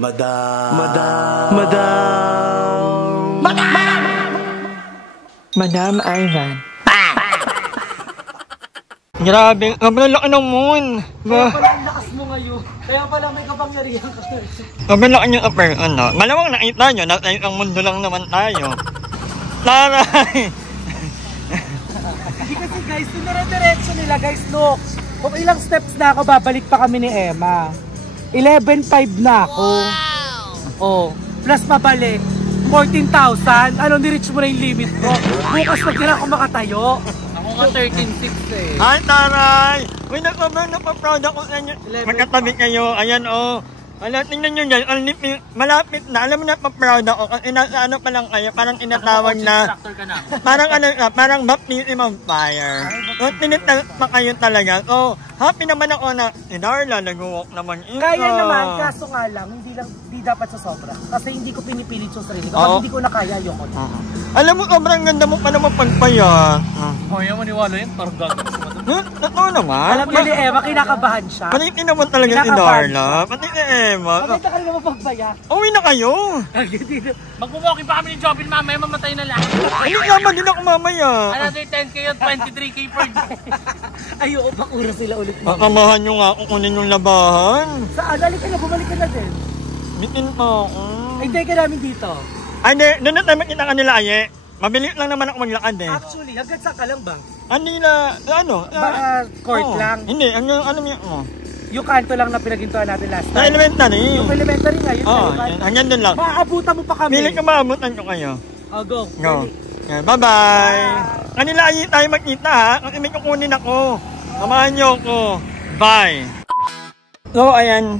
Madam. Madam Ivan. Grabe, sobrang laki ng moon. Kaya pala ang lakas mo ngayon. Kaya pala may kapangyarihan ka. Sobrang laki ng upper, ano. Malamang nakita nyo, nasa isang mundo lang naman tayo. Taray! Hindi kasi guys, dinire-diretso nila guys, look. Kung ilang steps na ako, babalik pa kami ni Emma. 11.5 na ako. Wow! Oh, plus pabalik. 14,000. Ano, ni-reach mo na yung limit ko. Bukas pag tira ako makatayo. Ako nga 13.6 eh. Ay, taray! Uy, sobrang napaproud ako sa inyo. Magkatabi kayo, ayan oh. Wala, tingnan nyo guys, malapit na. Alam mo na, pa-proud ako. Kasi nasa ano pa lang kayo, parang inatawag na. Parang ano, parang baptism of fire. So, tinitag pa kayo talaga. So, happy naman ako na, Darla, nag-walk naman ito. Kaya naman, kaso nga lang, hindi dapat sa sobra. Kasi hindi ko pinipilit sa sarili ko. Pag hindi ko na kaya, ayoko na. Alam mo, sobrang ganda mo pa naman pagpaya. Kaya maniwala yun, parang gagawin. Totoo naman. Alam niyo ni Emma, kinakabahan siya. Pati naman talaga si Darla. Pati ni Emma. Maganda ka rin naman pagpaya. Uwi na kayo. Mag-walking pa kami ni Jobin, mamaya mamatay na lang. Hindi naman din ako mamaya. Another 10k yun, 23k per day. Ayoko, pakura sila ulit. Makamahan nyo nga kung kunin yung labahan. Saan? Dali ka na, bumalik ka na din. Bitin pa ako. Ay, hindi ka namin dito. Ay, doon na tayo makita kanila, Aye. Mabilis lang naman ako maglakad eh. Actually, hanggang saan ka lang bang? Nila, ano? Court lang? Hindi, ano mo? Yung kanto lang na pinagintuan natin last Na time. elementary. Yung elementary nga, yun. Hanggang doon lang. Maabutan mo pa kami. Pili ka maabutan ko kayo. Oh, go. Go. Bye-bye. Kanila Aye tayo magkita ha. Kasi may kukunin ako. Samahan nyo ako. Bye. So, ayan.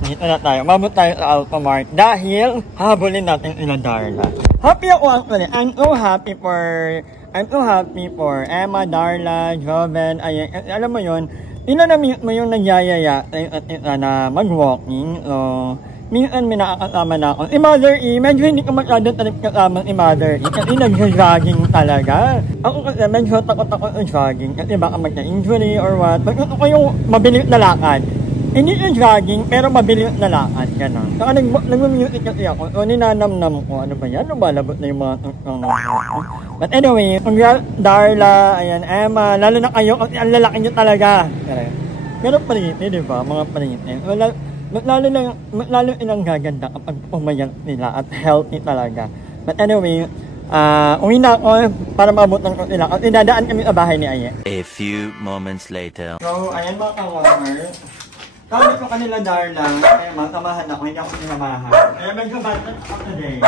Dito na tayo. Mabot tayo sa Alphamart dahil habulin natin ila Darla. Happy ako actually. I'm so happy for Emma, Darla, Joven, ayan. Alam mo yun, na-meet mo yung nagyayaya na mag-walking. So, minsan may nakakasama na ako. Si Mother E, medyo hindi ko masyadong talip kasama si Mother E kasi nag-jogging talaga. Ako kasi medyo takot ako sa jogging kasi baka magka-injury or what. Pag gusto ko yung mabilis na lakad. Hindi yung jogging, pero mabilis na lakad, gano'n. Saka nag-music kasi ako, so ninanamnam ko, ano ba yan? Lumalabot na yung mga tungtong. But anyway, congrats Darla, ayan, Emma, lalo na kayo, kasi ang lalaki nyo talaga. Pero paniti, di ba? Mga paniti. Lalo ilang gaganda kapag umayang nila at healthy talaga. But anyway, uwi na ako para maabutan ko sila kasi dadaan kami sa bahay ni Aye. A few moments later. So, ayan mga ka-warmer. Sabi ko kanila Darla, kaya masamahan ako, hindi ako sinamahan. Kaya medyo budget ako today.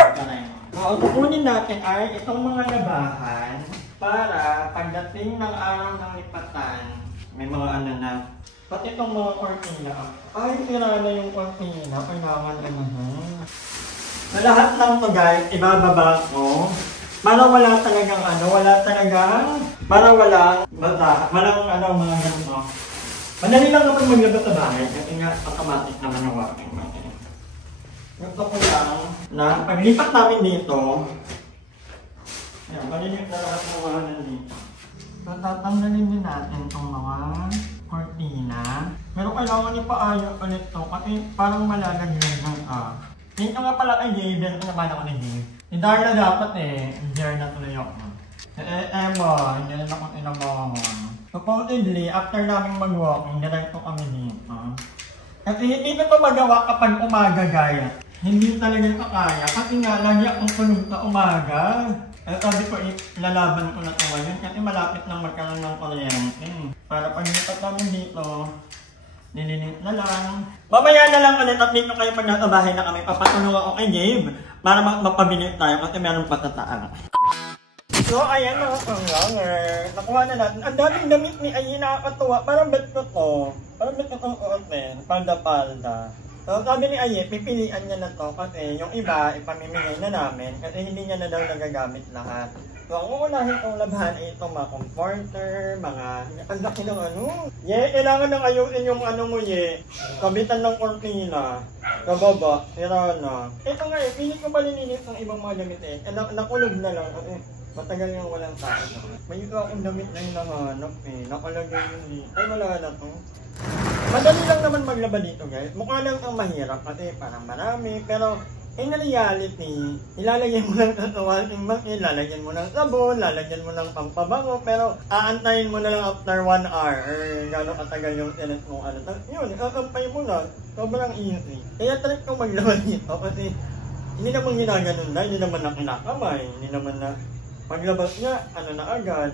So, ang kukunin natin ay itong mga labahan para pagdating ng araw ng lipatan, may mga ano na, pati itong mga cortina. Ay, tira na yung cortina, kailangan ano. Sa lahat ng to guys, ibababa ko. Para wala talagang para walang bata, walang mga ganito. Madali lang naman maglabas sa bahay kasi nga automatic naman ang walking machine. Gusto ko lang na paglipat namin dito, ayan, malilit na lahat ng mga nandito. So, tatanggalin din natin itong mga cortina. Pero kailangan niyo paayos ulit ito kasi parang malalagyan ng Dito nga pala kay Jay, dito naman ako ni Jay. Si Darla dapat Jay na tuloy ako. Emma, hindi na ako inabangan. Supposedly, after namin mag-walking, nalang ito kami dito. Kasi hindi na ito magawa kapag umaga gaya. Hindi talaga ito kaya. Kasi nga, lagi akong tulog sa umaga. Sabi ko, lalaban ko na ito ngayon kasi malapit nang magkaroon ng kuryente. Para pag lipat namin dito, nililit na lang. Mamaya na lang ulit at dito kayo pag nasa bahay na kami. Papatulong ako kay Gabe para mapabilit tayo kasi meron pa sa taas. So, ayan mga kangganger. Nakuha na natin. Ang daming damit ni Aye, nakakatuwa. Parang bet ko to. Parang bet ko itong open. Palda-palda. So, sabi ni Aye, pipilian niya na to kasi yung iba, ipamimigay na namin kasi hindi niya na daw nagagamit lahat. So, ang uunahin kong labhan ay itong mga comforter, mga... Ang laki ng ano. Kailangan nang ayusin yung ano mo, kabitan ng cortina. Kababa, sira na. Ito nga pili ko malilinis ng ibang mga damit Nakulog na lang. Matagal yung walang tao. May ito akong damit na yung nahanap eh. Nakalagay yun eh. Ay, wala na to. Madali lang naman maglaba dito guys. Mukha lang ang mahirap kasi parang marami. Pero in reality, ilalagyan mo lang sa washing machine, lalagyan mo ng sabon, lalagyan mo ng pampabango. Pero aantayin mo na lang after 1 hour. Gano'ng katagal yung tinet mo. Yun, kakampay mo na. Sobrang easy. Kaya trip kong maglaba dito kasi hindi naman ginaganon na, hindi naman na kinakamay, hindi naman na paglabas niya, na agad,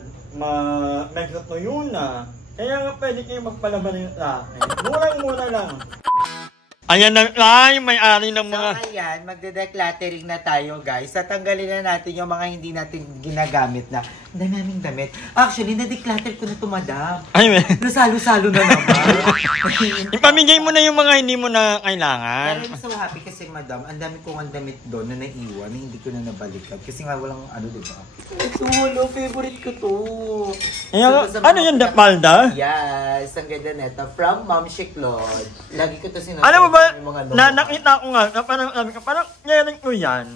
medyo tuyo na. Kaya nga pwede kayo magpalaba rin sa akin. Murang-mura lang. Ayan na ay, may-ari ng mga... So ayan, magde-decluttering na tayo guys. Tatanggalin na natin yung mga hindi natin ginagamit na. Ang daming damit. Actually, na-declutter ko na ito, madam. Ay, Lusalo-salo na naman. ipamigay mo na yung mga hindi mo na kailangan. Pero I'm so happy kasi madam, ang dami kong ang damit doon na naiwan na hindi ko na nabalikan. Kasi nga walang diba? Ito, hello, favorite ko to. Ano yung palda? Yes, ang ganda nito. From Mom Chic Lodge. Lagi ko to sinusunod. Alam mo ba, yung mga nakita ko nga, parang ngayon ko yan.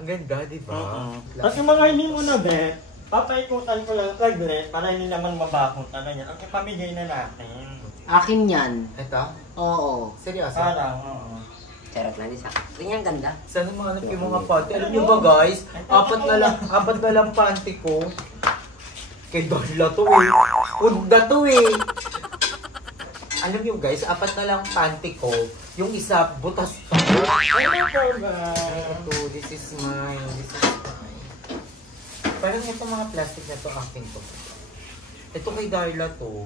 Ang ganda, diba? At yung mga hindi mo na bet, papaikutan ko lang saglit para hindi naman mabakutan na yan. Ang ipamigay na natin. Akin yan. Ito? Oo. Seryoso? Parang, oo. Charot lang isa. Ganyan ganda. Sana mga hanap yung mga panty. Alam nyo ba guys? Apat na lang panty ko. Kay Darla to eh. Unda to eh. Alam nyo guys, 4 na lang panty ko. Yung isa, butas pa. Ito, this is mine. Parang ito mga plastic na to, akin to. Ito kay Darla to.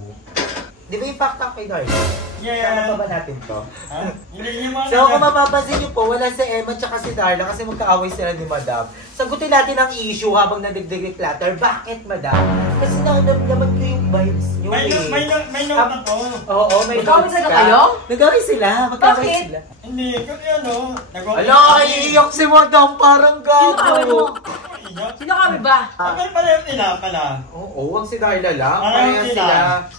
Di ba yung paktak kay Darla? Yeah. Sama pa ba natin to? Ha? Yung mga... So kung mapapansin nyo po, wala si Emma at si Darla kasi magkaaway sila ni Madam. Sagutin natin ang issue habang nadigdig-declutter. Bakit, Madam? Kasi naman ko yung vibes nyo eh. May note na to. Oo, may Magkaway notes sila ka. kayo? Nagkaway sila. Magkaway Bakit? sila. Hindi, kasi Ala, iiyak si Madam. Parang gago. Sino kami ba? Okay pala yung sila pala. Oo, ang si Darla lang. Parang Kaya sila. sila.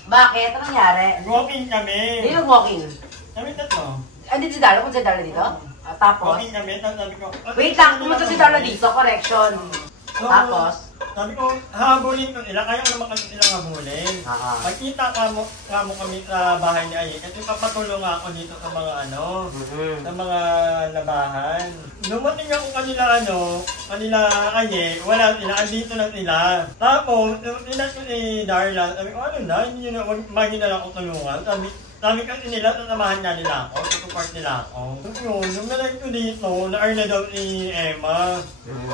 Bakit? Anong nangyari? Walking kami. Hindi mag-walking. Kami tatlo. Andito si Darla? Kung si Darla dito? Tapos? Walking kami, tapos sabi ko... Wait lang, pumunta si Darla dito. Correction. Tapos? Sabi ko, habulin ko nila. Kaya ko naman kami silang habulin. Ah. Pagkita kamo kami sa bahay ni Aye, kasi papatulong ako dito sa mga sa mga labahan. Dumating ako kanila Aye, wala sila, andito na sila. Tapos, tinat ko si Darla, sabi ko, hindi nyo na, magi na lang ako tulungan. Sabi kasi nila, sasamahan nga nila ako, support nila ako. Yun, nung nalag ko dito, na-earn na daw ni Emma.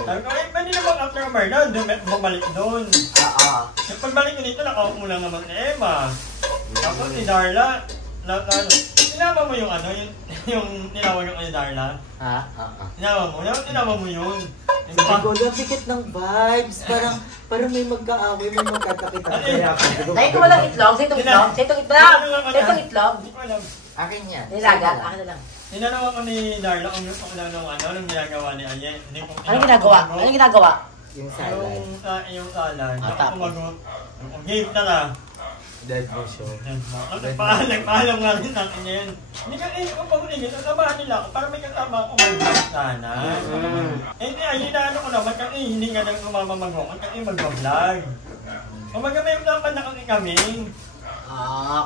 Sabi ko, pwede naman after Marna, bumalik doon. Yung pagbalik ko dito, nakaupo lang naman ni Emma. Tapos si Darla, tinama mo yung yung tinawag ko ni Darla. Tinama mo yun. Sabi ko, ang sikit ng vibes. Parang may magkaaway, may magkatakit-takit. Dahil ito walang itlog. Sa itong itlog. Sa itong itlog. Sa itong itlog. Hindi ko alam. Akin yan. Nilagat. Akin na lang. Tinanawa ko ni Darla kung nung ginagawa ni Aye. Anong ginagawa? Anong ginagawa? Yung salad. Yung salad. Tapos? Game na na. Dead mo siya. Nagpaalam nga rin natin yan. Hindi ka kung pag-uligin, sasamahan nila ako para may kasama ako mag-vlog sana. Hindi, ayun na ko naman kasi hindi nga nang umama mag-vlog kasi mag-vlog. Kumaga may usapan na kami.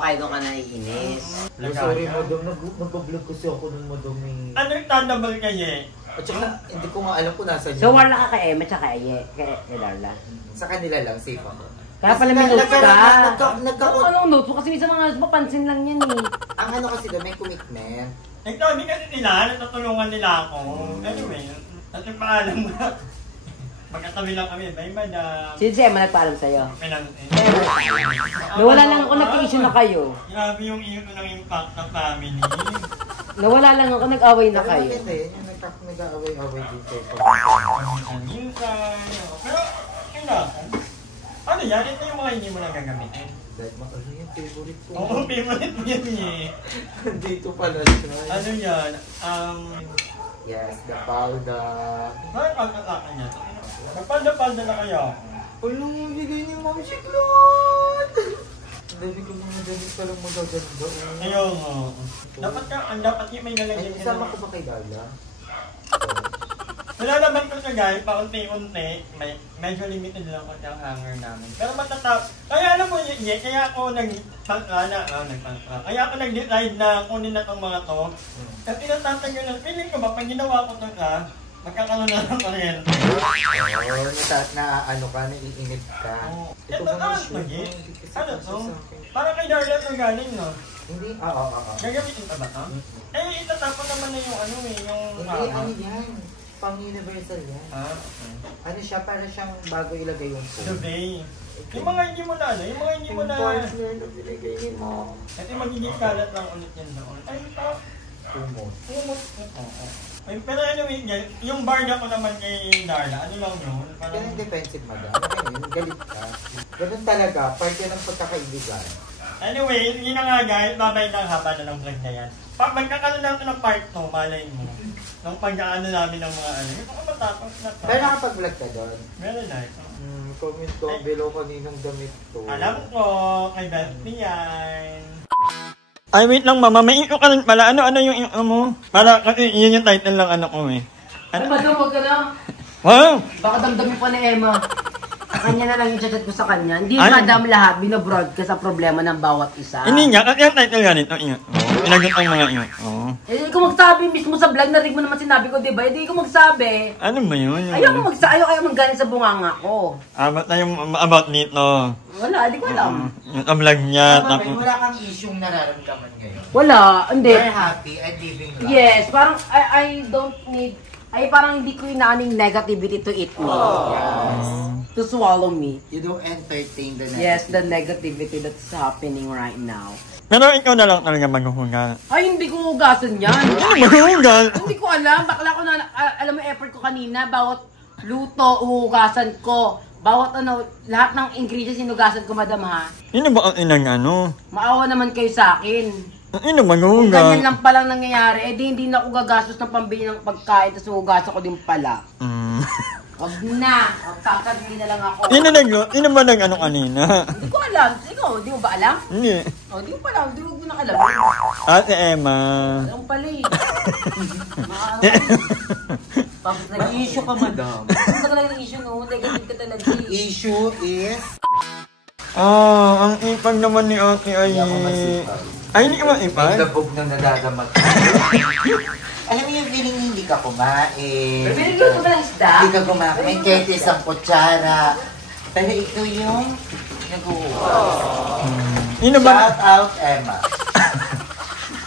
Kaya doon ka naiinis. Sorry mo daw, nag-vlog kasi ako nung madam eh. Ano yung thunderball kayo? At saka, hindi ko nga alam kung nasa So, wala ka kay Emma tsaka kay Darla. Sa kanila lang, safe ako. Kaya pala may notes ka. Nagkakot. Anong notes mo? Kasi minsan mga mapansin lang yan eh. Ang ano kasi daw, may commitment. Hindi kasi nila, natutulungan nila ako. Anyway, natin paalam na. Magkatabi lang kami, bye madam. Sino si Emma nagpaalam sa'yo? Nawala lang ako, nag-issue na kayo. Grabe yung iyo ng impact ng family. Nawala lang ako, nag-away na Pero kayo. maganda eh, yung nag-away-away dito. Pero, kailangan. Ano yan? Ito yung mga hindi mo na gagamitin. Dahil ano yung favorite ko. Oo, favorite mo yan eh. Dito pala siya. Ano yan? Yes, the powder. Bakit pagkakakan niya? Magpalda-palda na kayo. Walang yung bigay ni Mom Chiclot! Dali ko mga damit palang magaganda. Ayun, dapat yung may lalagyan Ay, isama ko ba kay Darla? Nilalaban ko siya guys, paunti-unti. Medyo limited lang ko yung hanger namin. Pero matatap. Kaya alam mo yun, kaya ako kaya ako nag-decide na kunin na itong mga to. Kasi natatagyan na, feeling ko ba, pag ginawa ko ito magkakaroon na ng kuryente. Ano ka, naiinip ka. Ito na, ano to? Parang kay Darla ito galing, no? Hindi? Oo. Gagamitin ka ba ito? Eh, itatapon naman na yung yung Hindi, ano yan? Pang-universal yan. Okay. Ano siya, para siyang bago ilagay yung phone. Survey. Yung mga hindi mo na, yung mga hindi mo na... Binigay mo. Kasi magiging kalat lang ulit yan doon. Ay, ito. Kumot. Oo. Ay, pero anyway, yung barda ko naman kay Darla, ano lang yun? Yan ang defensive, madam. Ano yun? Galit ka. Ganun talaga, part yan ng pagkakaibigan. Anyway, yun na nga guys, babay ng haba na ng vlog na yan. Pag magkakaroon natin ng part 2, malay mo. Nung pag-ano namin ng mga ano, ito ko matapos na to. Pero nakapag-vlog ka doon? Meron na ito. Comment ko below kaninong damit to. Alam ko, kay Bestie yan. Ay, wait lang mama, may intro ka rin pala. Ano yung intro mo? Para, kasi yun yung title lang ano ko eh. Ano ba daw, huwag ka na? Wow! Baka damdamin pa ni Emma. Kanya na lang yung chat ko sa kanya. Hindi Ano? madam lahat, binobroadcast sa problema ng bawat isa. Hindi nga, kasi yung title nga nito, ingat. Pinagot ang mga ingat. Eh, ikaw magsabi mismo sa vlog, narinig mo naman sinabi ko, di ba? Hindi ko magsabi. Ano ba yun? Ayaw manggaling sa bunganga ko. Ba't na yung about nito? Wala, di ko alam. Yung vlog niya. Wala kang isyong nararamdaman ngayon. Wala, hindi. You're happy and living life. Yes, parang I don't need, parang hindi ko inaaning negativity to eat me. To swallow me. You don't entertain the negative. Yes, the negativity that's happening right now. Pero ikaw na lang talaga maghuhugal. Ay, hindi ko hugasan yan. Maghuhugal? Hindi ko alam. Bakla ko na, alam mo effort ko kanina, bawat luto, uhugasan ko. Bawat lahat ng ingredients hinugasan ko, madam ha. Yun ba ang inang ano? Maawa naman kayo sa akin. Ano Kung maghuhugal? ganyan lang palang nangyayari, hindi na ako gagastos ng pambili ng pagkain, tapos hugasan ko din pala. Wag na. Magkakabili na lang ako. Yun ba ano kanina? Hindi ko alam. Ikaw, di mo ba alam? Hindi. Di mo pa alam. Di mo na alam. Ate Emma. Alam pala eh. Tapos May-issue ka, madam. Ano talaga ng issue, no? Negative ka talaga eh. Issue is... Ang ipag naman ni ate ay... Hindi ako masipag. Ay, hindi ka May maipag? labog na nadadamat. Alam mo yung feeling hindi ka kumain. Binigyan ko ba ng isda? Hindi ka kumain. May ketis ang kutsara. Pero ito yung nag-uuwas. Yun ba? Shout out, Emma.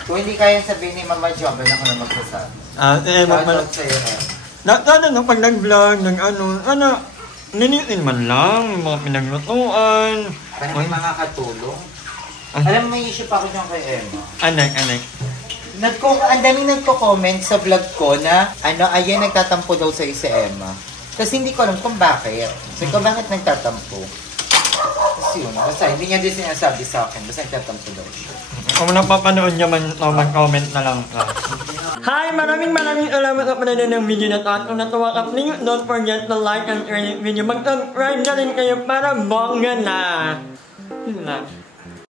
Kung hindi kaya sabihin ni Mama Jo, ba na ko na magsasabi? Ate Emma Shout pala. out sa'yo, Emma. Sana no, pag nag-vlog, ninitin man lang, mga pinaglutuan. Para may mga katulong. Alam mo, may issue pa ako dyan kay Emma. Anak. Ang daming nagko-comment sa vlog ko na, ayan, nagtatampo daw sa'yo si Emma. Kasi hindi ko alam kung bakit. Sabi ko, bakit nagtatampo? Kasi yun, basta hindi niya din sinasabi sa akin, basta nagtatampo daw siya. Kung napapanood niya man ito, mag-comment na lang ka. Hi! Maraming salamat sa panonood ng video na ito. At kung natuwa ka, please don't forget to like and share this video. Mag-subscribe na rin kayo para bongga na. Yun lang.